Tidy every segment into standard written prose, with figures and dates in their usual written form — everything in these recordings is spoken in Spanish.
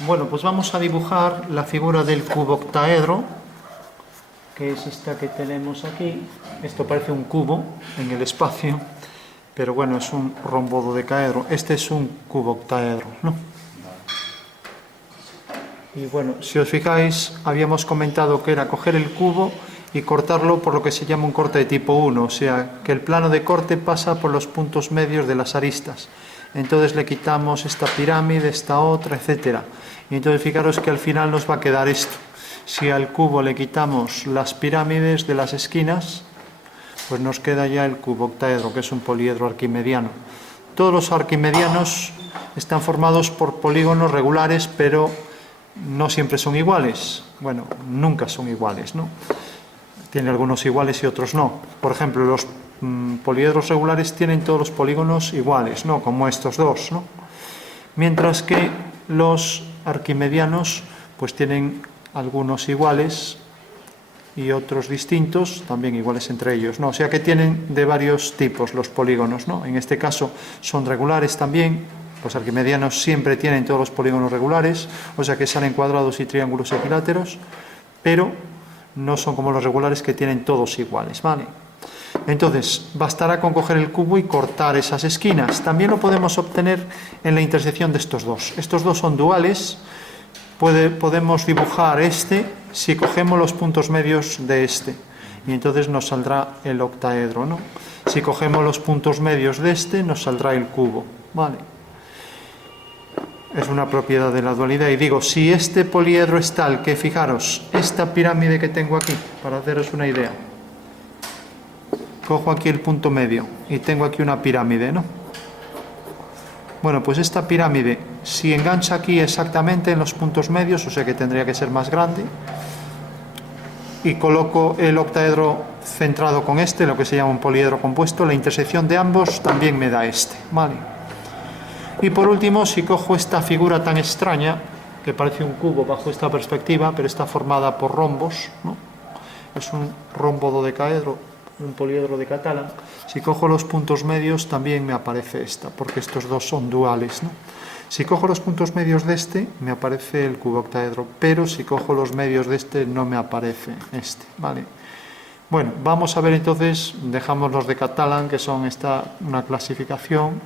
Bueno, pues vamos a dibujar la figura del cuboctaedro, que es esta que tenemos aquí. Esto parece un cubo en el espacio, pero bueno, es un rombododecaedro. Este es un cuboctaedro, ¿no? Y bueno, si os fijáis, habíamos comentado que era coger el cubo y cortarlo por lo que se llama un corte de tipo 1, o sea, que el plano de corte pasa por los puntos medios de las aristas. Entonces le quitamos esta pirámide, esta otra, etcétera. Y entonces fijaros que al final nos va a quedar esto. Si al cubo le quitamos las pirámides de las esquinas, pues nos queda ya el cuboctaedro, que es un poliedro arquimediano. Todos los arquimedianos están formados por polígonos regulares, pero no siempre son iguales. Bueno, nunca son iguales, ¿no? Tiene algunos iguales y otros no. Por ejemplo, los poliedros regulares tienen todos los polígonos iguales, ¿no? Como estos dos, ¿no? Mientras que los arquimedianos pues tienen algunos iguales y otros distintos, también iguales entre ellos, ¿no? O sea que tienen de varios tipos los polígonos, ¿no? En este caso son regulares también. Los arquimedianos siempre tienen todos los polígonos regulares, o sea que salen cuadrados y triángulos equiláteros, pero no son como los regulares que tienen todos iguales, ¿vale? Entonces, bastará con coger el cubo y cortar esas esquinas. También lo podemos obtener en la intersección de estos dos. Estos dos son duales. Podemos dibujar este si cogemos los puntos medios de este. Y entonces nos saldrá el octaedro, ¿no? Si cogemos los puntos medios de este, nos saldrá el cubo, ¿vale? Es una propiedad de la dualidad. Y digo, si este poliedro es tal que, fijaros, esta pirámide que tengo aquí, para haceros una idea, cojo aquí el punto medio y tengo aquí una pirámide, ¿no? Bueno, pues esta pirámide, si engancha aquí exactamente en los puntos medios, o sea que tendría que ser más grande, y coloco el octaedro centrado con este, lo que se llama un poliedro compuesto, la intersección de ambos también me da este, ¿vale? Y por último, si cojo esta figura tan extraña, que parece un cubo bajo esta perspectiva, pero está formada por rombos, ¿no? Es un rombododecaedro, un poliedro de Catalan. Si cojo los puntos medios también me aparece esta, porque estos dos son duales, ¿no? Si cojo los puntos medios de este, me aparece el cuboctaedro, pero si cojo los medios de este, no me aparece este, ¿vale? Bueno, vamos a ver entonces, dejamos los de Catalan, que son una clasificación,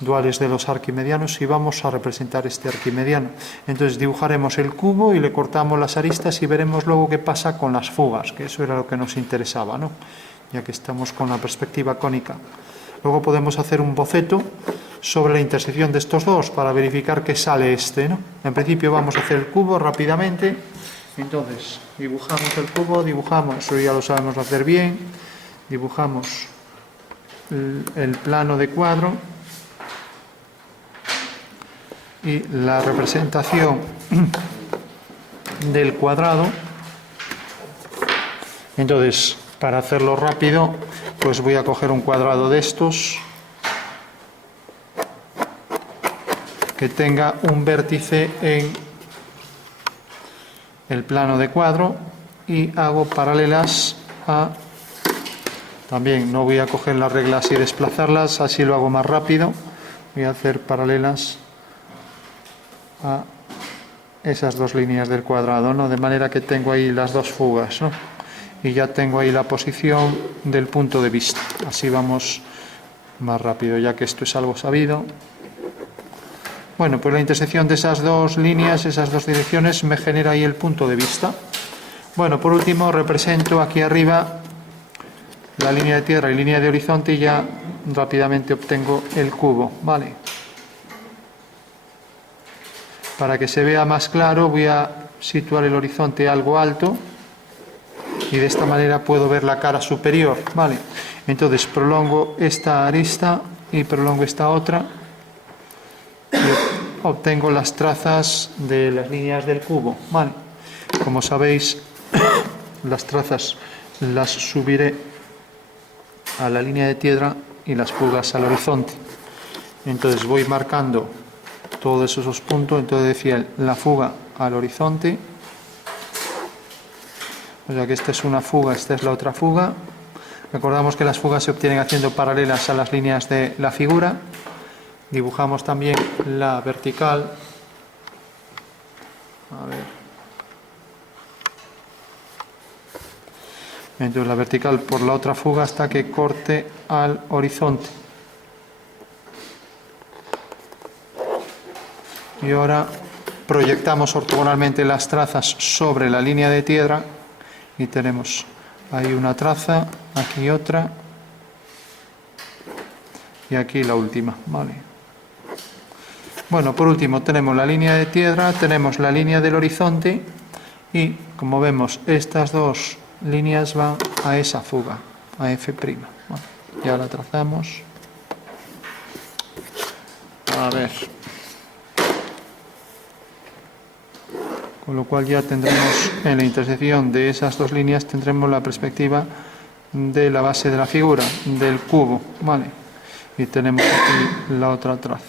duales de los arquimedianos, y vamos a representar este arquimediano. Entonces dibujaremos el cubo y le cortamos las aristas y veremos luego qué pasa con las fugas, que eso era lo que nos interesaba, ¿no? Ya que estamos con la perspectiva cónica. Luego podemos hacer un boceto sobre la intersección de estos dos para verificar que sale este, ¿no? En principio vamos a hacer el cubo rápidamente. Entonces dibujamos el cubo, dibujamos, eso ya lo sabemos hacer bien, dibujamos el plano de cuadro y la representación del cuadrado. Entonces, para hacerlo rápido, pues voy a coger un cuadrado de estos que tenga un vértice en el plano de cuadro y hago paralelas a... También no voy a coger las reglas y desplazarlas, así lo hago más rápido. Voy a hacer paralelas a esas dos líneas del cuadrado, ¿no? De manera que tengo ahí las dos fugas, ¿no? Y ya tengo ahí la posición del punto de vista. Así vamos más rápido, ya que esto es algo sabido. Bueno, pues la intersección de esas dos líneas, esas dos direcciones, me genera ahí el punto de vista. Bueno, por último represento aquí arriba la línea de tierra y línea de horizonte y ya rápidamente obtengo el cubo, ¿vale? Para que se vea más claro voy a situar el horizonte algo alto y de esta manera puedo ver la cara superior, ¿vale? Entonces prolongo esta arista y prolongo esta otra y obtengo las trazas de las líneas del cubo, ¿vale? Como sabéis, las trazas las subiré a la línea de tierra y las fugas al horizonte. Entonces voy marcando todos esos puntos. Entonces decía la fuga al horizonte, o sea que esta es una fuga, esta es la otra fuga. Recordamos que las fugas se obtienen haciendo paralelas a las líneas de la figura. Dibujamos también la vertical A ver. Entonces la vertical por la otra fuga hasta que corte al horizonte. Y ahora proyectamos ortogonalmente las trazas sobre la línea de tierra y tenemos ahí una traza, aquí otra y aquí la última, ¿vale? Bueno, por último tenemos la línea de tierra, tenemos la línea del horizonte y, como vemos, estas dos líneas van a esa fuga, a F'. Bueno, ya la trazamos. A ver. Con lo cual ya tendremos en la intersección de esas dos líneas tendremos la perspectiva de la base de la figura, del cubo, ¿vale? Y tenemos aquí la otra traza.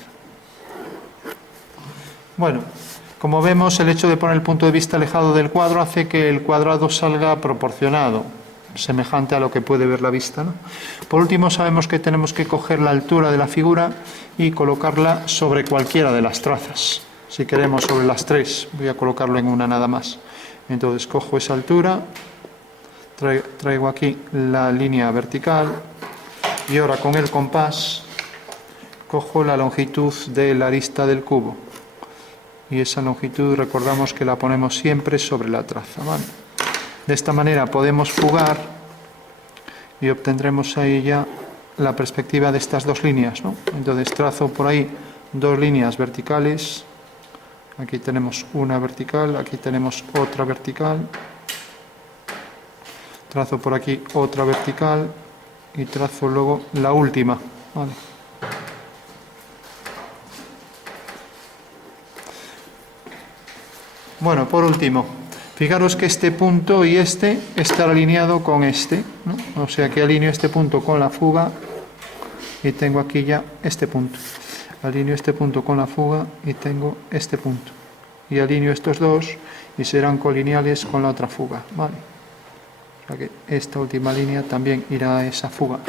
Bueno, como vemos, el hecho de poner el punto de vista alejado del cuadro hace que el cuadrado salga proporcionado, semejante a lo que puede ver la vista, ¿no? Por último, sabemos que tenemos que coger la altura de la figura y colocarla sobre cualquiera de las trazas. Si queremos sobre las tres, voy a colocarlo en una nada más. Entonces cojo esa altura, traigo aquí la línea vertical y ahora con el compás cojo la longitud de la arista del cubo. Y esa longitud recordamos que la ponemos siempre sobre la traza, ¿vale? De esta manera podemos fugar y obtendremos ahí ya la perspectiva de estas dos líneas, ¿no? Entonces trazo por ahí dos líneas verticales. Aquí tenemos una vertical, aquí tenemos otra vertical. Trazo por aquí otra vertical y trazo luego la última, ¿vale? Bueno, por último, fijaros que este punto y este está alineado con este, ¿no? O sea que alineo este punto con la fuga y tengo aquí ya este punto. Alineo este punto con la fuga y tengo este punto. Y alineo estos dos y serán colineales con la otra fuga, ¿vale? O sea que esta última línea también irá a esa fuga.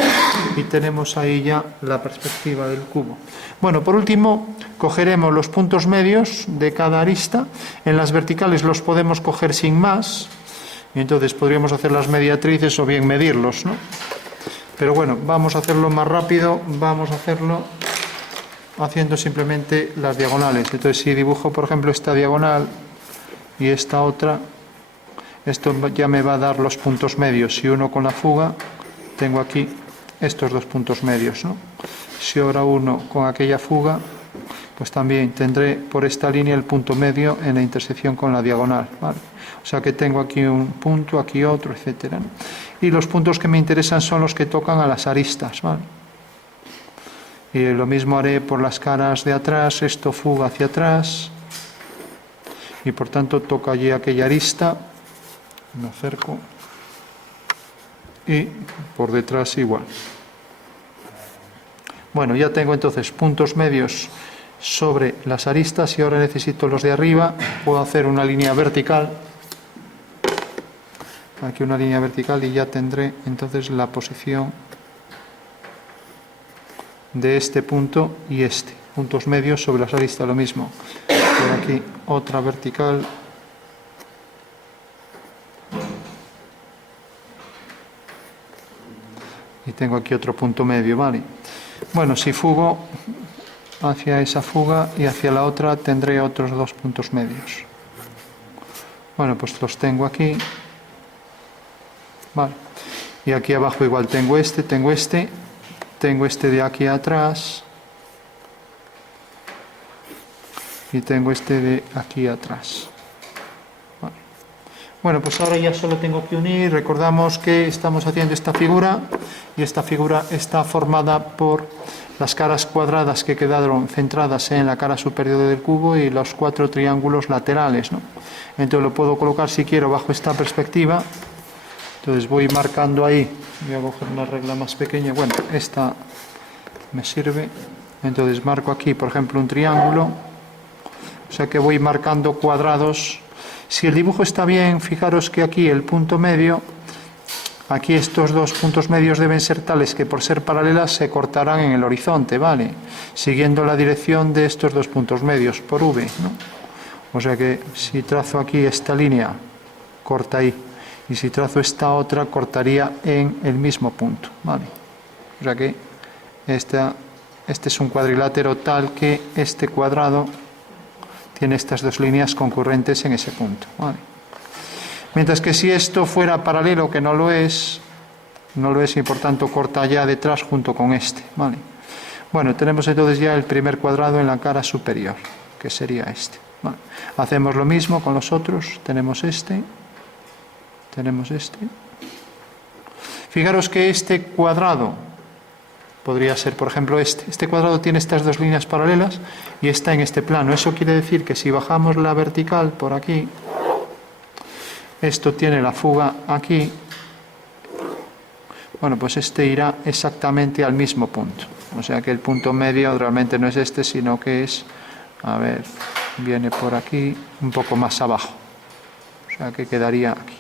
Y tenemos ahí ya la perspectiva del cubo. Bueno, por último, cogeremos los puntos medios de cada arista. En las verticales los podemos coger sin más. Y entonces podríamos hacer las mediatrices o bien medirlos, ¿no? Pero bueno, vamos a hacerlo más rápido. Vamos a hacerlo haciendo simplemente las diagonales. Entonces, si dibujo, por ejemplo, esta diagonal y esta otra, esto ya me va a dar los puntos medios. Si uno con la fuga, tengo aquí estos dos puntos medios, ¿no? Si ahora uno con aquella fuga, pues también tendré por esta línea el punto medio en la intersección con la diagonal, ¿vale? O sea que tengo aquí un punto, aquí otro, etcétera, ¿no? Y los puntos que me interesan son los que tocan a las aristas, ¿vale? Y lo mismo haré por las caras de atrás, esto fuga hacia atrás y por tanto toca allí aquella arista, me acerco y por detrás igual. Bueno, ya tengo entonces puntos medios sobre las aristas y ahora necesito los de arriba. Puedo hacer una línea vertical, aquí una línea vertical y ya tendré entonces la posición de este punto y este, puntos medios sobre las aristas, lo mismo. Por aquí otra vertical y tengo aquí otro punto medio, ¿vale? Bueno, si fugo hacia esa fuga y hacia la otra tendré otros dos puntos medios. Bueno, pues los tengo aquí, vale. Y aquí abajo igual tengo este de aquí atrás y tengo este de aquí atrás. Vale. Bueno, pues ahora ya solo tengo que unir. Recordamos que estamos haciendo esta figura y esta figura está formada por las caras cuadradas que quedaron centradas en la cara superior del cubo y los cuatro triángulos laterales, ¿no? Entonces lo puedo colocar si quiero bajo esta perspectiva. Entonces voy marcando ahí, voy a coger una regla más pequeña, bueno, esta me sirve. Entonces marco aquí, por ejemplo, un triángulo, o sea que voy marcando cuadrados. Si el dibujo está bien, fijaros que aquí el punto medio, aquí estos dos puntos medios deben ser tales que por ser paralelas se cortarán en el horizonte, ¿vale? Siguiendo la dirección de estos dos puntos medios por V, ¿no? O sea que si trazo aquí esta línea, corta ahí. Y si trazo esta otra, cortaría en el mismo punto, ¿vale? O sea que este es un cuadrilátero tal que este cuadrado tiene estas dos líneas concurrentes en ese punto, ¿vale? Mientras que si esto fuera paralelo, que no lo es y por tanto corta ya detrás junto con este, ¿vale? Bueno, tenemos entonces ya el primer cuadrado en la cara superior, que sería este, ¿vale? Hacemos lo mismo con los otros, tenemos este. Fijaros que este cuadrado podría ser, por ejemplo, este cuadrado tiene estas dos líneas paralelas y está en este plano. Eso quiere decir que si bajamos la vertical por aquí, esto tiene la fuga aquí, bueno, pues este irá exactamente al mismo punto. O sea que el punto medio realmente no es este, sino que es, a ver, viene por aquí, un poco más abajo. O sea que quedaría aquí.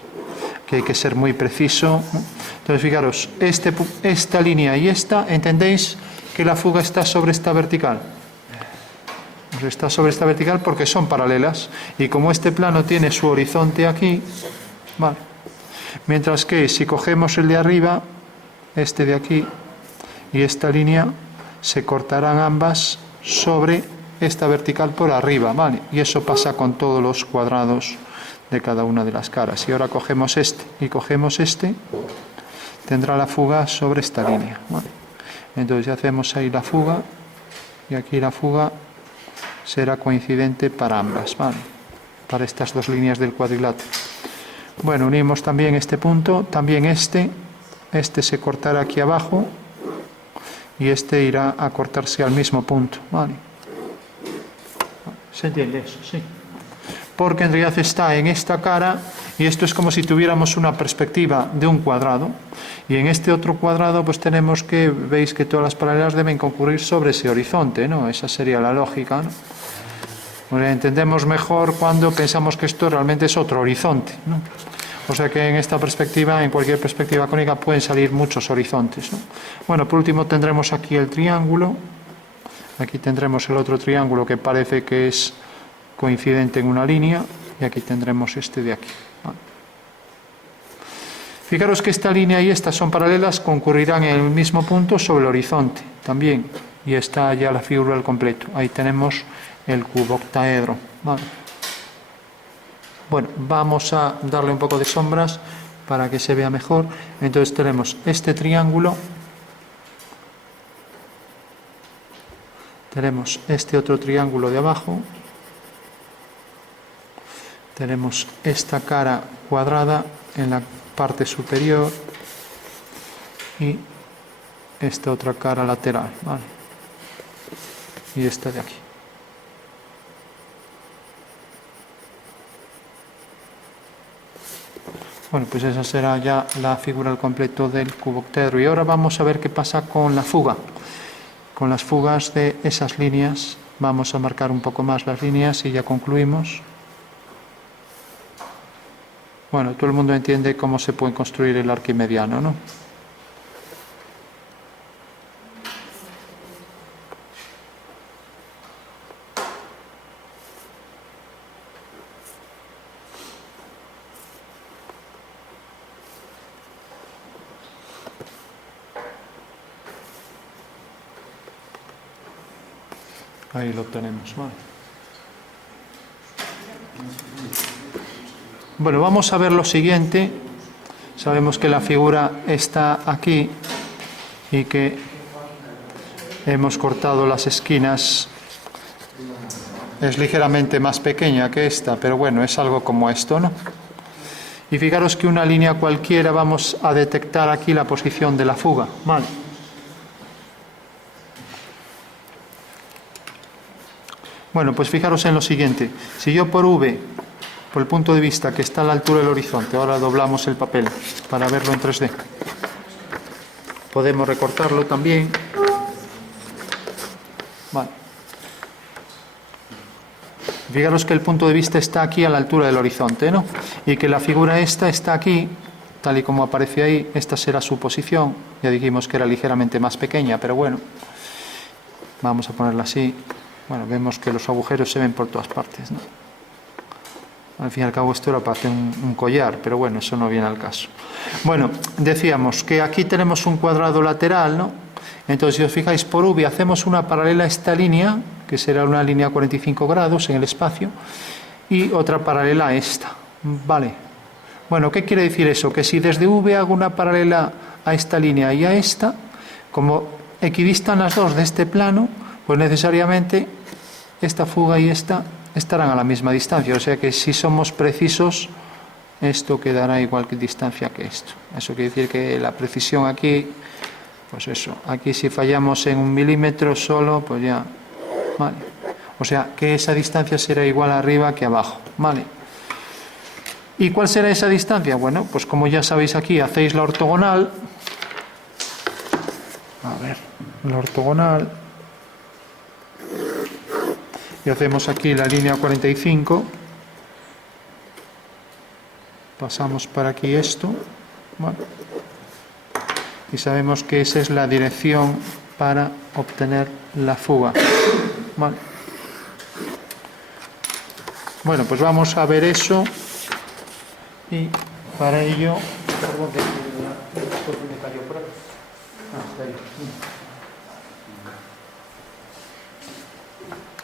Que hay que ser muy preciso. Entonces, fijaros, esta línea y esta, ¿entendéis que la fuga está sobre esta vertical? Pues está sobre esta vertical porque son paralelas. Y como este plano tiene su horizonte aquí, vale. Mientras que si cogemos el de arriba, este de aquí y esta línea, se cortarán ambas sobre esta vertical por arriba, ¿vale? Y eso pasa con todos los cuadrados de cada una de las caras. Si ahora cogemos este y cogemos este, tendrá la fuga sobre esta línea, ¿vale? Entonces ya hacemos ahí la fuga y aquí la fuga será coincidente para ambas, ¿vale? Para estas dos líneas del cuadrilátero. Bueno, unimos también este punto, también este se cortará aquí abajo y este irá a cortarse al mismo punto, ¿vale? ¿Se entiende eso? Sí. Porque en realidad está en esta cara y esto es como si tuviéramos una perspectiva de un cuadrado y en este otro cuadrado pues tenemos que, veis que todas las paralelas deben concurrir sobre ese horizonte, ¿no? Esa sería la lógica, ¿no? Bueno, entendemos mejor cuando pensamos que esto realmente es otro horizonte, ¿no? O sea que en esta perspectiva, en cualquier perspectiva cónica pueden salir muchos horizontes, ¿no? Bueno, por último tendremos aquí el triángulo, aquí tendremos el otro triángulo que parece que es coincidente en una línea y aquí tendremos este de aquí, ¿vale? Fijaros que esta línea y esta son paralelas, concurrirán en el mismo punto sobre el horizonte también y está ya la figura al completo. Ahí tenemos el cuboctaedro, ¿vale? Bueno, vamos a darle un poco de sombras para que se vea mejor. Entonces tenemos este triángulo, tenemos este otro triángulo de abajo, tenemos esta cara cuadrada en la parte superior y esta otra cara lateral, ¿vale? Y esta de aquí. Bueno, pues esa será ya la figura al completo del cuboctaedro. Y ahora vamos a ver qué pasa con la fuga. Con las fugas de esas líneas, vamos a marcar un poco más las líneas y ya concluimos. Bueno, todo el mundo entiende cómo se puede construir el arquimediano, ¿no? Ahí lo tenemos, vale. Bueno, vamos a ver lo siguiente. Sabemos que la figura está aquí y que hemos cortado las esquinas. Es ligeramente más pequeña que esta, pero bueno, es algo como esto, ¿no? Y fijaros que una línea cualquiera vamos a detectar aquí la posición de la fuga, ¿vale? Bueno, pues fijaros en lo siguiente. Si yo por V, por el punto de vista que está a la altura del horizonte, ahora doblamos el papel para verlo en 3D. Podemos recortarlo también. Vale. Fijaros que el punto de vista está aquí a la altura del horizonte, ¿no? Y que la figura esta está aquí, tal y como aparece ahí. Esta será su posición. Ya dijimos que era ligeramente más pequeña, pero bueno. Vamos a ponerla así. Bueno, vemos que los agujeros se ven por todas partes, ¿no? Al fin y al cabo esto era para hacer un collar, pero bueno, eso no viene al caso. Bueno, decíamos que aquí tenemos un cuadrado lateral, ¿no? Entonces, si os fijáis, por V hacemos una paralela a esta línea, que será una línea a 45 grados en el espacio, y otra paralela a esta. Vale. Bueno, ¿qué quiere decir eso? Que si desde V hago una paralela a esta línea y a esta, como equidistan las dos de este plano, pues necesariamente esta fuga y esta estarán a la misma distancia. O sea que si somos precisos, esto quedará igual que distancia que esto. Eso quiere decir que la precisión aquí, pues eso, aquí si fallamos en 1 milímetro solo, pues ya, vale. O sea que esa distancia será igual arriba que abajo, vale. ¿Y cuál será esa distancia? Bueno, pues como ya sabéis aquí, hacéis la ortogonal. A ver, la ortogonal. Y hacemos aquí la línea 45. Pasamos para aquí esto. Bueno. Y sabemos que esa es la dirección para obtener la fuga. Vale. Bueno, pues vamos a ver eso. Y para ello...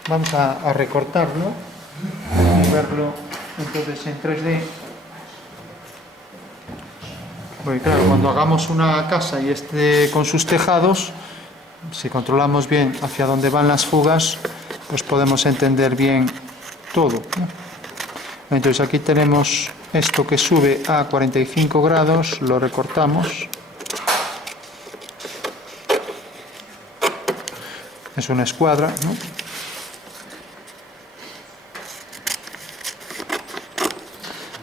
Vamos a recortarlo y verlo entonces en 3D. Porque claro, cuando hagamos una casa y esté con sus tejados, si controlamos bien hacia dónde van las fugas, pues podemos entender bien todo, ¿no? Entonces aquí tenemos esto que sube a 45 grados, lo recortamos. Es una escuadra, ¿no?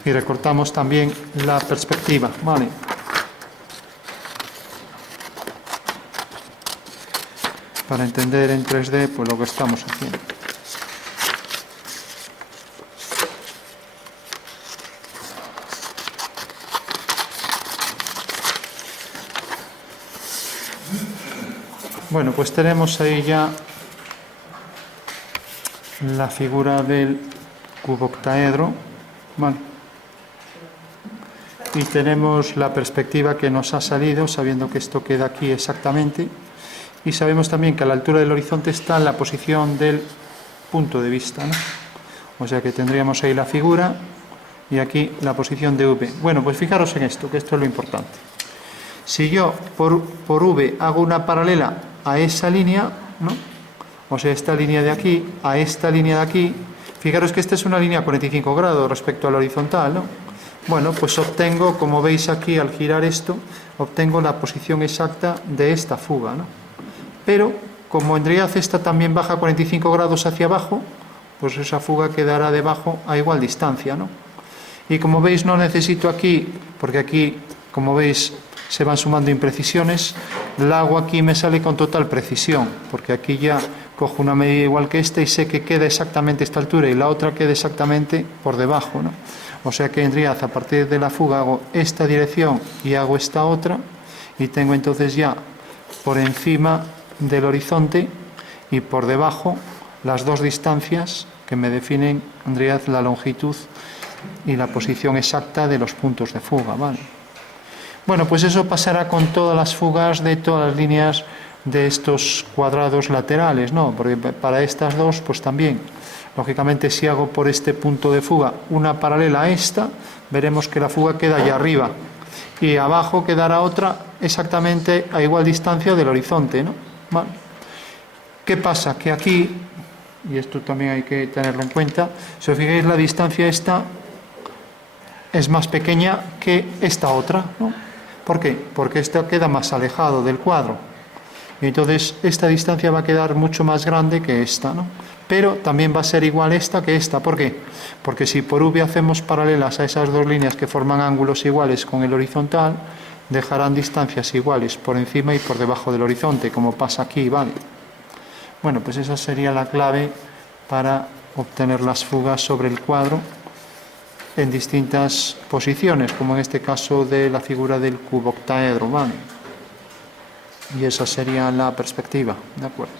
Y recortamos también la perspectiva, ¿vale? Para entender en 3D pues lo que estamos haciendo. Bueno, pues tenemos ahí ya la figura del cuboctaedro, ¿vale? Y tenemos la perspectiva que nos ha salido, sabiendo que esto queda aquí exactamente. Y sabemos también que a la altura del horizonte está la posición del punto de vista, ¿no? O sea que tendríamos ahí la figura y aquí la posición de V. Bueno, pues fijaros en esto, que esto es lo importante. Si yo por V hago una paralela a esa línea, ¿no? O sea, esta línea de aquí a esta línea de aquí, fijaros que esta es una línea a 45 grados respecto al horizontal, ¿no? Bueno, pues obtengo, como veis aquí al girar esto, obtengo la posición exacta de esta fuga, ¿no? Pero, como en realidad esta también baja 45 grados hacia abajo, pues esa fuga quedará debajo a igual distancia, ¿no? Y como veis no necesito aquí, porque aquí, como veis, se van sumando imprecisiones, el agua aquí me sale con total precisión, porque aquí ya cojo una medida igual que esta y sé que queda exactamente a esta altura y la otra queda exactamente por debajo, ¿no? O sea que en realidad a partir de la fuga hago esta dirección y hago esta otra y tengo entonces ya por encima del horizonte y por debajo las dos distancias que me definen en realidad la longitud y la posición exacta de los puntos de fuga, ¿vale? Bueno, pues eso pasará con todas las fugas de todas las líneas de estos cuadrados laterales, ¿no? Porque para estas dos, pues también, lógicamente, si hago por este punto de fuga una paralela a esta, veremos que la fuga queda allá arriba y abajo quedará otra exactamente a igual distancia del horizonte, ¿no? ¿Vale? ¿Qué pasa? Que aquí, y esto también hay que tenerlo en cuenta, si os fijáis la distancia esta es más pequeña que esta otra, ¿no? ¿Por qué? Porque esta queda más alejado del cuadro. Y entonces esta distancia va a quedar mucho más grande que esta, ¿no? Pero también va a ser igual esta que esta. ¿Por qué? Porque si por V hacemos paralelas a esas dos líneas que forman ángulos iguales con el horizontal, dejarán distancias iguales por encima y por debajo del horizonte, como pasa aquí, ¿vale? Bueno, pues esa sería la clave para obtener las fugas sobre el cuadro en distintas posiciones, como en este caso de la figura del cuboctaedro, ¿vale? Y esa sería la perspectiva, ¿de acuerdo?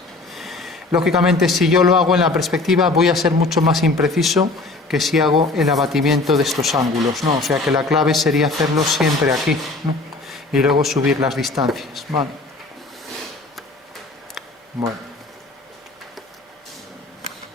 Lógicamente, si yo lo hago en la perspectiva, voy a ser mucho más impreciso que si hago el abatimiento de estos ángulos, ¿no? O sea que la clave sería hacerlo siempre aquí, ¿no? Y luego subir las distancias, ¿vale? Bueno.